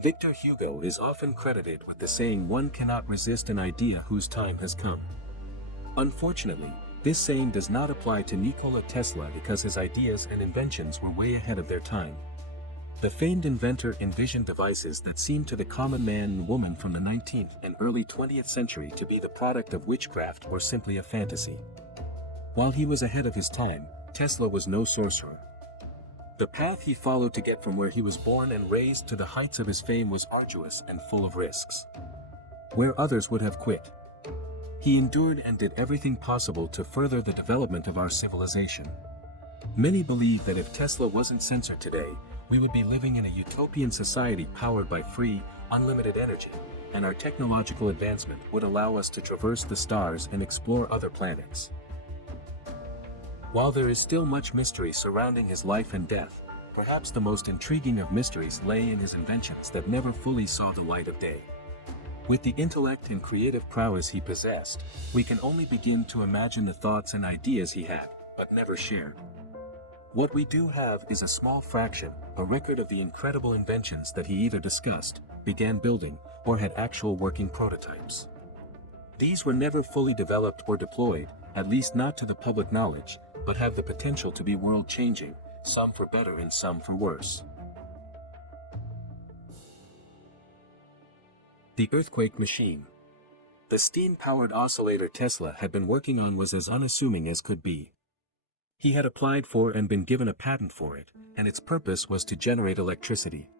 Victor Hugo is often credited with the saying one cannot resist an idea whose time has come. Unfortunately, this saying does not apply to Nikola Tesla because his ideas and inventions were way ahead of their time. The famed inventor envisioned devices that seemed to the common man and woman from the 19th and early 20th century to be the product of witchcraft or simply a fantasy. While he was ahead of his time, Tesla was no sorcerer. The path he followed to get from where he was born and raised to the heights of his fame was arduous and full of risks. Where others would have quit, he endured and did everything possible to further the development of our civilization. Many believe that if Tesla wasn't censored today, we would be living in a utopian society powered by free, unlimited energy, and our technological advancement would allow us to traverse the stars and explore other planets. While there is still much mystery surrounding his life and death, perhaps the most intriguing of mysteries lay in his inventions that never fully saw the light of day. With the intellect and creative prowess he possessed, we can only begin to imagine the thoughts and ideas he had, but never shared. What we do have is a small fraction, a record of the incredible inventions that he either discussed, began building, or had actual working prototypes. These were never fully developed or deployed, at least not to the public knowledge, but have the potential to be world-changing, some for better and some for worse. The earthquake machine. The steam-powered oscillator Tesla had been working on was as unassuming as could be. He had applied for and been given a patent for it, and its purpose was to generate electricity.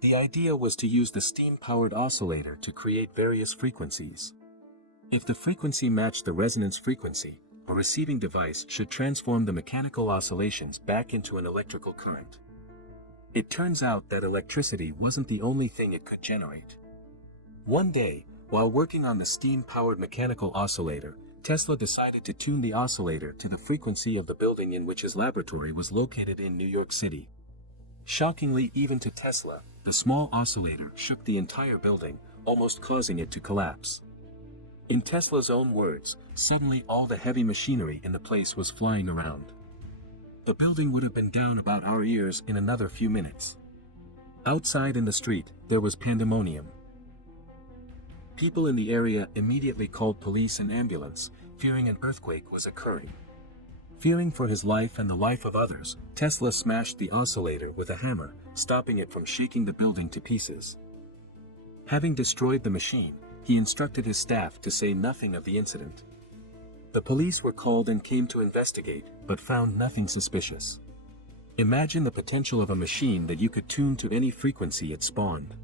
The idea was to use the steam-powered oscillator to create various frequencies. If the frequency matched the resonance frequency, a receiving device should transform the mechanical oscillations back into an electrical current. It turns out that electricity wasn't the only thing it could generate. One day, while working on the steam-powered mechanical oscillator, Tesla decided to tune the oscillator to the frequency of the building in which his laboratory was located in New York City. Shockingly, even to Tesla, the small oscillator shook the entire building, almost causing it to collapse. In Tesla's own words, suddenly all the heavy machinery in the place was flying around. The building would have been down about our ears in another few minutes. Outside in the street, there was pandemonium. People in the area immediately called police and ambulance, fearing an earthquake was occurring. Fearing for his life and the life of others, Tesla smashed the oscillator with a hammer, stopping it from shaking the building to pieces. Having destroyed the machine, he instructed his staff to say nothing of the incident. The police were called and came to investigate, but found nothing suspicious. Imagine the potential of a machine that you could tune to any frequency it spawned.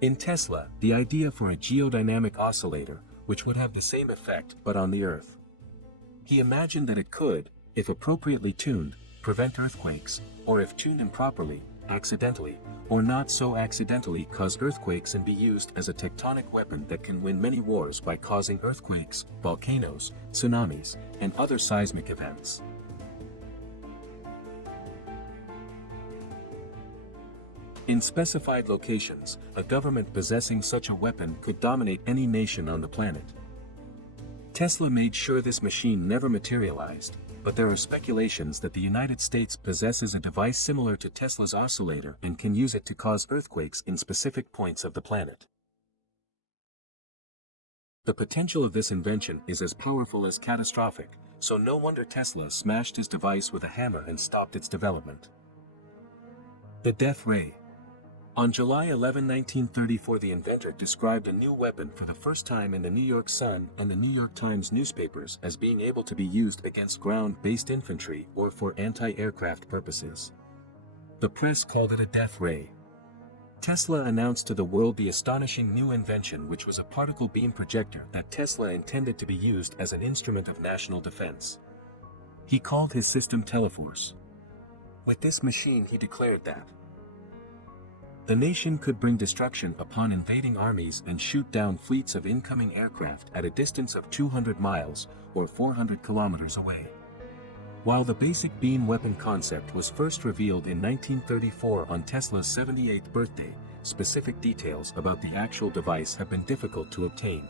In Tesla, the idea for a geodynamic oscillator, which would have the same effect but on the Earth. He imagined that it could, if appropriately tuned, prevent earthquakes, or if tuned improperly, accidentally, or not so accidentally cause earthquakes and be used as a tectonic weapon that can win many wars by causing earthquakes, volcanoes, tsunamis, and other seismic events. In specified locations, a government possessing such a weapon could dominate any nation on the planet. Tesla made sure this machine never materialized, but there are speculations that the United States possesses a device similar to Tesla's oscillator and can use it to cause earthquakes in specific points of the planet. The potential of this invention is as powerful as catastrophic, so no wonder Tesla smashed his device with a hammer and stopped its development. The death ray. On July 11, 1934, the inventor described a new weapon for the first time in the New York Sun and the New York Times newspapers as being able to be used against ground-based infantry or for anti-aircraft purposes. The press called it a death ray. Tesla announced to the world the astonishing new invention, which was a particle beam projector that Tesla intended to be used as an instrument of national defense. He called his system Teleforce. With this machine, he declared that the nation could bring destruction upon invading armies and shoot down fleets of incoming aircraft at a distance of 200 miles, or 400 kilometers away. While the basic beam weapon concept was first revealed in 1934 on Tesla's 78th birthday, specific details about the actual device have been difficult to obtain.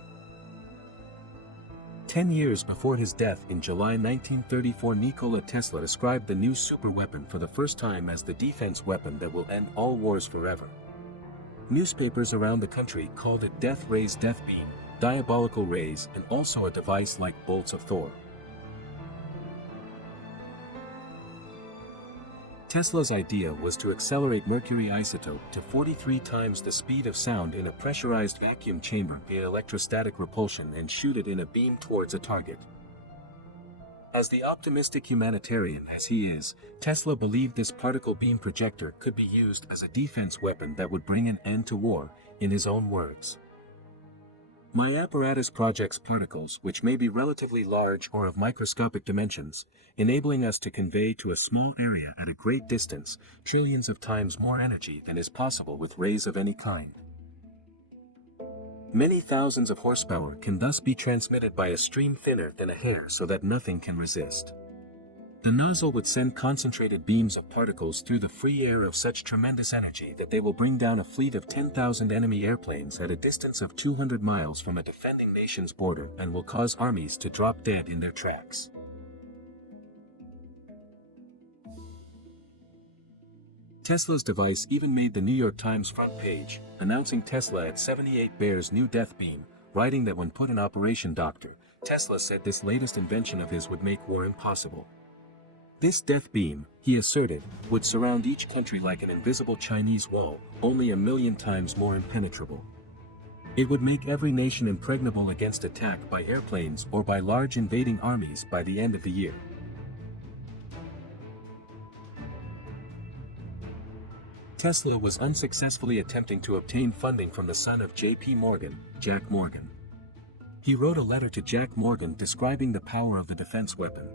10 years before his death in July 1934, Nikola Tesla described the new superweapon for the first time as the defense weapon that will end all wars forever. Newspapers around the country called it death rays, death beam, diabolical rays, and also a device like bolts of Thor. Tesla's idea was to accelerate mercury isotope to 43 times the speed of sound in a pressurized vacuum chamber via electrostatic repulsion and shoot it in a beam towards a target. As the optimistic humanitarian as he is, Tesla believed this particle beam projector could be used as a defense weapon that would bring an end to war, in his own words. My apparatus projects particles which may be relatively large or of microscopic dimensions, enabling us to convey to a small area at a great distance trillions of times more energy than is possible with rays of any kind. Many thousands of horsepower can thus be transmitted by a stream thinner than a hair so that nothing can resist. The nozzle would send concentrated beams of particles through the free air of such tremendous energy that they will bring down a fleet of 10,000 enemy airplanes at a distance of 200 miles from a defending nation's border and will cause armies to drop dead in their tracks. Tesla's device even made the New York Times front page, announcing Tesla at 78 bears new death beam, writing that when put in operation, Tesla said this latest invention of his would make war impossible. This death beam, he asserted, would surround each country like an invisible Chinese wall, only 1,000,000 times more impenetrable. It would make every nation impregnable against attack by airplanes or by large invading armies by the end of the year. Tesla was unsuccessfully attempting to obtain funding from the son of J.P. Morgan, Jack Morgan. He wrote a letter to Jack Morgan describing the power of the defense weapon.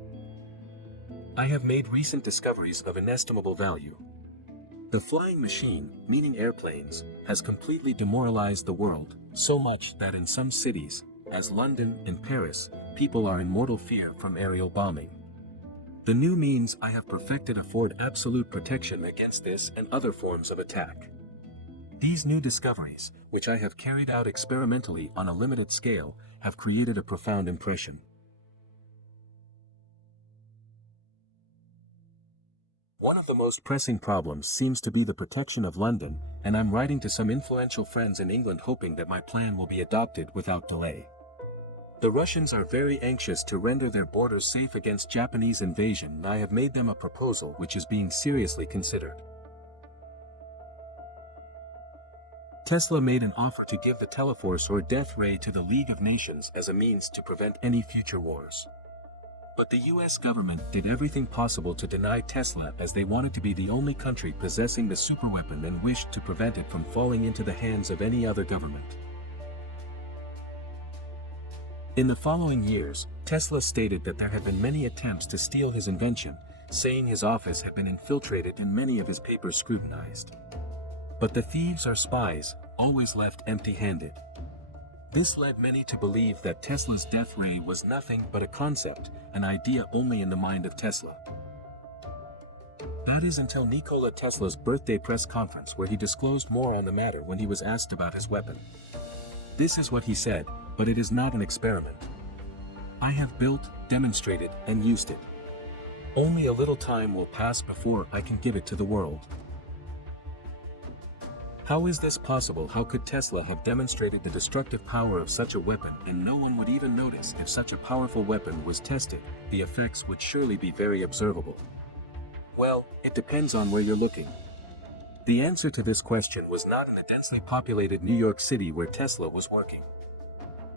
I have made recent discoveries of inestimable value. The flying machine, meaning airplanes, has completely demoralized the world, so much that in some cities, as London and Paris, people are in mortal fear from aerial bombing. The new means I have perfected afford absolute protection against this and other forms of attack. These new discoveries, which I have carried out experimentally on a limited scale, have created a profound impression. One of the most pressing problems seems to be the protection of London, and I'm writing to some influential friends in England hoping that my plan will be adopted without delay. The Russians are very anxious to render their borders safe against Japanese invasion, and I have made them a proposal which is being seriously considered. Tesla made an offer to give the Teleforce or Death Ray to the League of Nations as a means to prevent any future wars. But the US government did everything possible to deny Tesla, as they wanted to be the only country possessing the superweapon and wished to prevent it from falling into the hands of any other government. In the following years, Tesla stated that there had been many attempts to steal his invention, saying his office had been infiltrated and many of his papers scrutinized. But the thieves are spies, always left empty-handed. This led many to believe that Tesla's death ray was nothing but a concept, an idea only in the mind of Tesla. That is until Nikola Tesla's birthday press conference, where he disclosed more on the matter when he was asked about his weapon. This is what he said, but it is not an experiment. I have built, demonstrated, and used it. Only a little time will pass before I can give it to the world. How is this possible? How could Tesla have demonstrated the destructive power of such a weapon and no one would even notice if such a powerful weapon was tested? The effects would surely be very observable. Well, it depends on where you're looking. The answer to this question was not in a densely populated New York City where Tesla was working.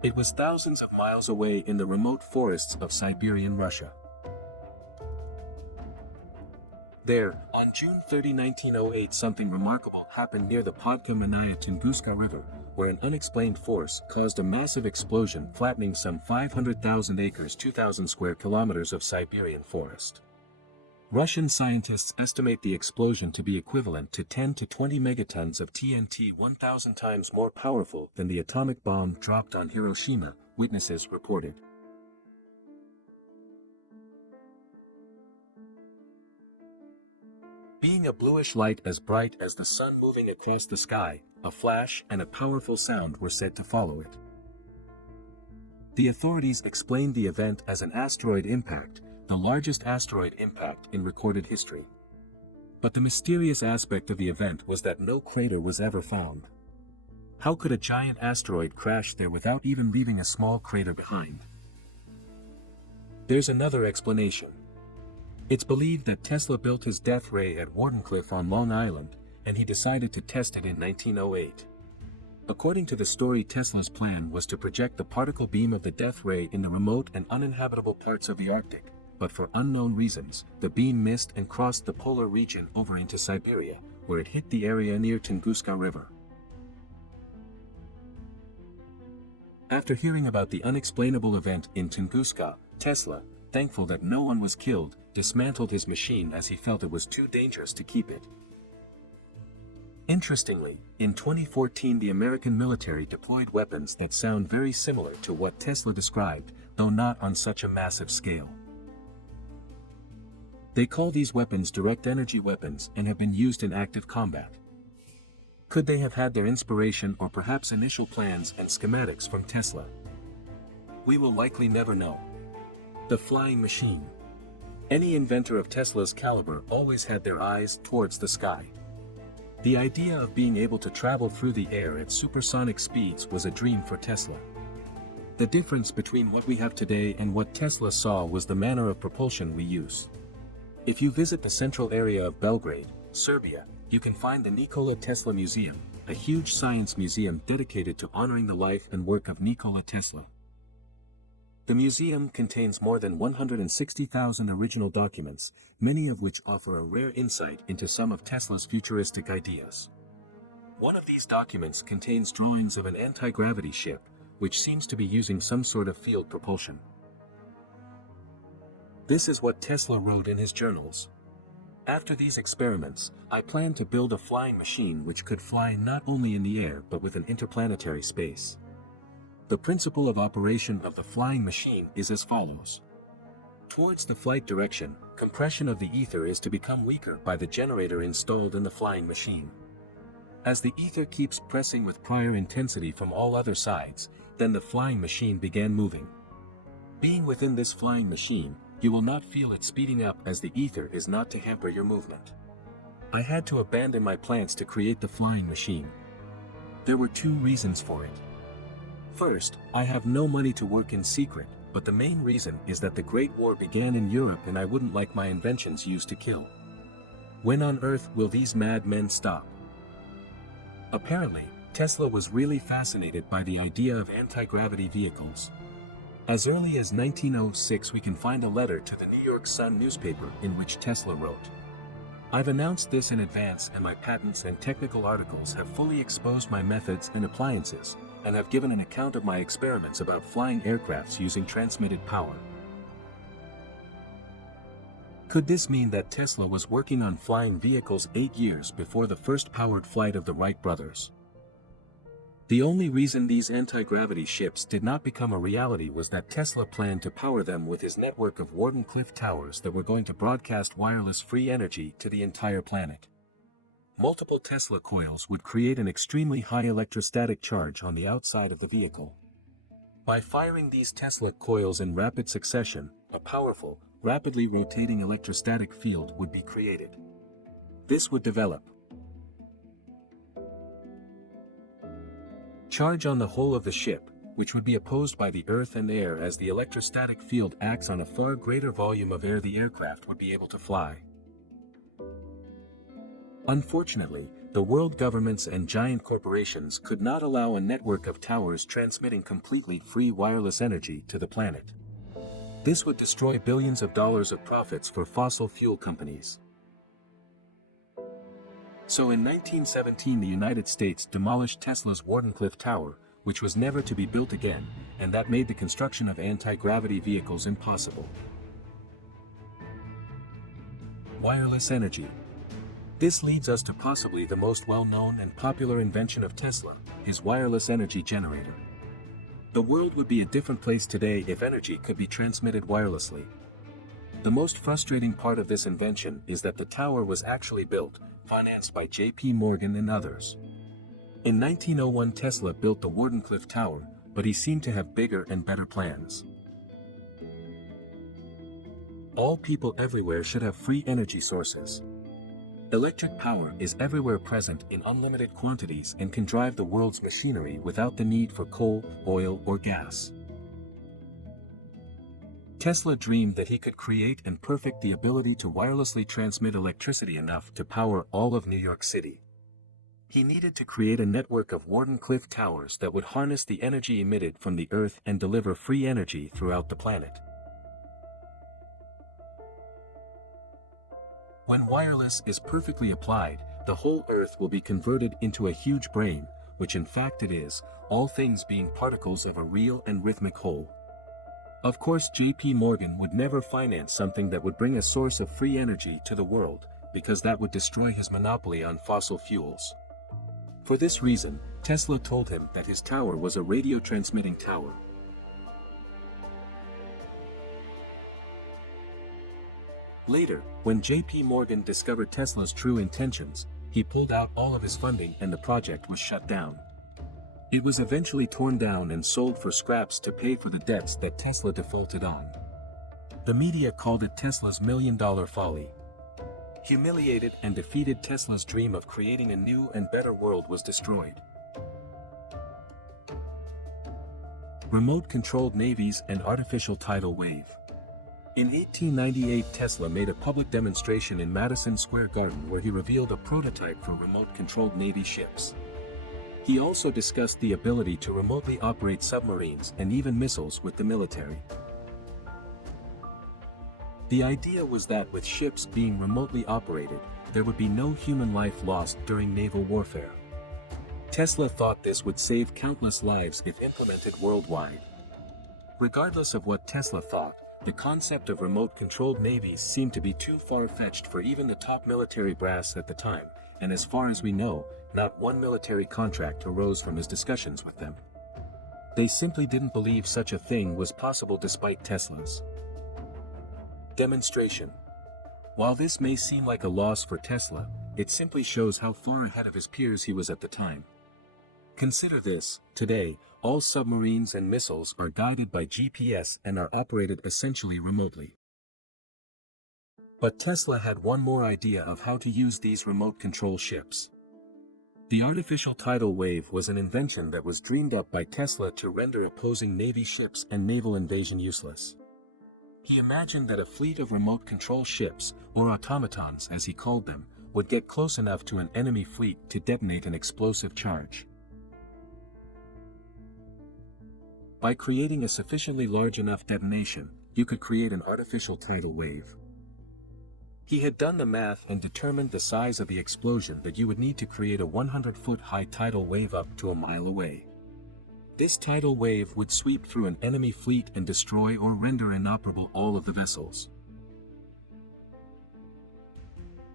It was thousands of miles away in the remote forests of Siberian Russia. There, on June 30, 1908, something remarkable happened near the Podkamennaya Tunguska River, where an unexplained force caused a massive explosion flattening some 500,000 acres 2,000 square kilometers of Siberian forest. Russian scientists estimate the explosion to be equivalent to 10 to 20 megatons of TNT, 1,000 times more powerful than the atomic bomb dropped on Hiroshima, witnesses reported. Being a bluish light as bright as the sun moving across the sky, a flash and a powerful sound were said to follow it. The authorities explained the event as an asteroid impact, the largest asteroid impact in recorded history. But the mysterious aspect of the event was that no crater was ever found. How could a giant asteroid crash there without even leaving a small crater behind? There's another explanation. It's believed that Tesla built his death ray at Wardenclyffe on Long Island, and he decided to test it in 1908. According to the story, Tesla's plan was to project the particle beam of the death ray in the remote and uninhabitable parts of the Arctic, but for unknown reasons, the beam missed and crossed the polar region over into Siberia, where it hit the area near Tunguska River. After hearing about the unexplainable event in Tunguska, Tesla, thankful that no one was killed, dismantled his machine as he felt it was too dangerous to keep it. Interestingly, in 2014 the American military deployed weapons that sound very similar to what Tesla described, though not on such a massive scale. They call these weapons direct energy weapons and have been used in active combat. Could they have had their inspiration or perhaps initial plans and schematics from Tesla? We will likely never know. The flying machine. Any inventor of Tesla's caliber always had their eyes towards the sky. The idea of being able to travel through the air at supersonic speeds was a dream for Tesla. The difference between what we have today and what Tesla saw was the manner of propulsion we use. If you visit the central area of Belgrade, Serbia, you can find the Nikola Tesla Museum, a huge science museum dedicated to honoring the life and work of Nikola Tesla. The museum contains more than 160,000 original documents, many of which offer a rare insight into some of Tesla's futuristic ideas. One of these documents contains drawings of an anti-gravity ship, which seems to be using some sort of field propulsion. This is what Tesla wrote in his journals. After these experiments, I plan to build a flying machine which could fly not only in the air but with an interplanetary space. The principle of operation of the flying machine is as follows. Towards the flight direction, compression of the ether is to become weaker by the generator installed in the flying machine. As the ether keeps pressing with prior intensity from all other sides, then the flying machine began moving. Being within this flying machine, you will not feel it speeding up as the ether is not to hamper your movement. I had to abandon my plans to create the flying machine. There were two reasons for it. First, I have no money to work in secret, but the main reason is that the Great War began in Europe and I wouldn't like my inventions used to kill. When on Earth will these mad men stop? Apparently, Tesla was really fascinated by the idea of anti-gravity vehicles. As early as 1906 we can find a letter to the New York Sun newspaper in which Tesla wrote, "I've announced this in advance and my patents and technical articles have fully exposed my methods and appliances, and have given an account of my experiments about flying aircrafts using transmitted power." Could this mean that Tesla was working on flying vehicles 8 years before the first powered flight of the Wright brothers? The only reason these anti-gravity ships did not become a reality was that Tesla planned to power them with his network of Wardenclyffe towers that were going to broadcast wireless free energy to the entire planet. Multiple Tesla coils would create an extremely high electrostatic charge on the outside of the vehicle. By firing these Tesla coils in rapid succession, a powerful, rapidly rotating electrostatic field would be created. This would develop charge on the whole of the ship, which would be opposed by the earth and air as the electrostatic field acts on a far greater volume of air the aircraft would be able to fly. Unfortunately, the world governments and giant corporations could not allow a network of towers transmitting completely free wireless energy to the planet. This would destroy billions of dollars of profits for fossil fuel companies. So in 1917 the United States demolished Tesla's Wardenclyffe Tower, which was never to be built again, and that made the construction of anti-gravity vehicles impossible. Wireless energy. This leads us to possibly the most well-known and popular invention of Tesla, his wireless energy generator. The world would be a different place today if energy could be transmitted wirelessly. The most frustrating part of this invention is that the tower was actually built, financed by J.P. Morgan and others. In 1901 Tesla built the Wardenclyffe Tower, but he seemed to have bigger and better plans. All people everywhere should have free energy sources. Electric power is everywhere present in unlimited quantities and can drive the world's machinery without the need for coal, oil, or gas. Tesla dreamed that he could create and perfect the ability to wirelessly transmit electricity enough to power all of New York City. He needed to create a network of Wardenclyffe towers that would harness the energy emitted from the Earth and deliver free energy throughout the planet. When wireless is perfectly applied, the whole Earth will be converted into a huge brain, which in fact it is, all things being particles of a real and rhythmic whole. Of course, J.P. Morgan would never finance something that would bring a source of free energy to the world, because that would destroy his monopoly on fossil fuels. For this reason, Tesla told him that his tower was a radio transmitting tower. Later, when J.P. Morgan discovered Tesla's true intentions, he pulled out all of his funding and the project was shut down. It was eventually torn down and sold for scraps to pay for the debts that Tesla defaulted on. The media called it Tesla's million-dollar folly. Humiliated and defeated, Tesla's dream of creating a new and better world was destroyed. Remote-controlled navies and artificial tidal wave. In 1898, Tesla made a public demonstration in Madison Square Garden where he revealed a prototype for remote-controlled Navy ships. He also discussed the ability to remotely operate submarines and even missiles with the military. The idea was that with ships being remotely operated, there would be no human life lost during naval warfare. Tesla thought this would save countless lives if implemented worldwide. Regardless of what Tesla thought, the concept of remote-controlled navies seemed to be too far-fetched for even the top military brass at the time, and as far as we know, not one military contract arose from his discussions with them. They simply didn't believe such a thing was possible despite Tesla's demonstration. While this may seem like a loss for Tesla, it simply shows how far ahead of his peers he was at the time. Consider this: today, all submarines and missiles are guided by GPS and are operated essentially remotely. But Tesla had one more idea of how to use these remote control ships. The artificial tidal wave was an invention that was dreamed up by Tesla to render opposing Navy ships and naval invasion useless. He imagined that a fleet of remote control ships, or automatons as he called them, would get close enough to an enemy fleet to detonate an explosive charge. By creating a sufficiently large enough detonation, you could create an artificial tidal wave. He had done the math and determined the size of the explosion that you would need to create a 100-foot high tidal wave up to a mile away. This tidal wave would sweep through an enemy fleet and destroy or render inoperable all of the vessels.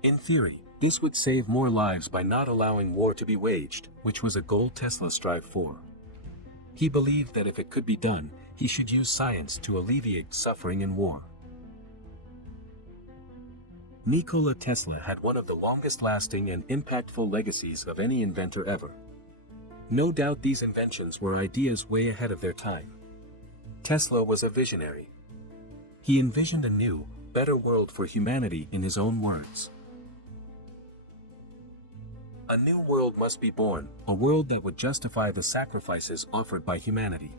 In theory, this would save more lives by not allowing war to be waged, which was a goal Tesla strived for. He believed that if it could be done, he should use science to alleviate suffering in war. Nikola Tesla had one of the longest-lasting and impactful legacies of any inventor ever. No doubt these inventions were ideas way ahead of their time. Tesla was a visionary. He envisioned a new, better world for humanity in his own words. A new world must be born, a world that would justify the sacrifices offered by humanity.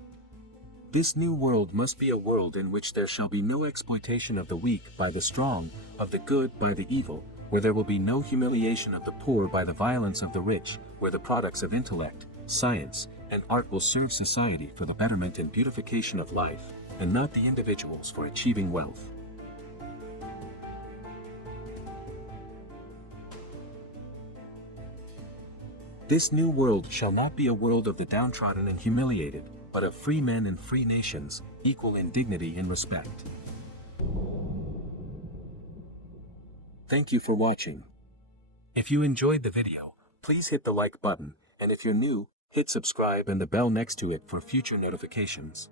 This new world must be a world in which there shall be no exploitation of the weak by the strong, of the good by the evil, where there will be no humiliation of the poor by the violence of the rich, where the products of intellect, science, and art will serve society for the betterment and beautification of life, and not the individuals for achieving wealth. This new world shall not be a world of the downtrodden and humiliated, but of free men and free nations, equal in dignity and respect. Thank you for watching. If you enjoyed the video, please hit the like button, and if you're new, hit subscribe and the bell next to it for future notifications.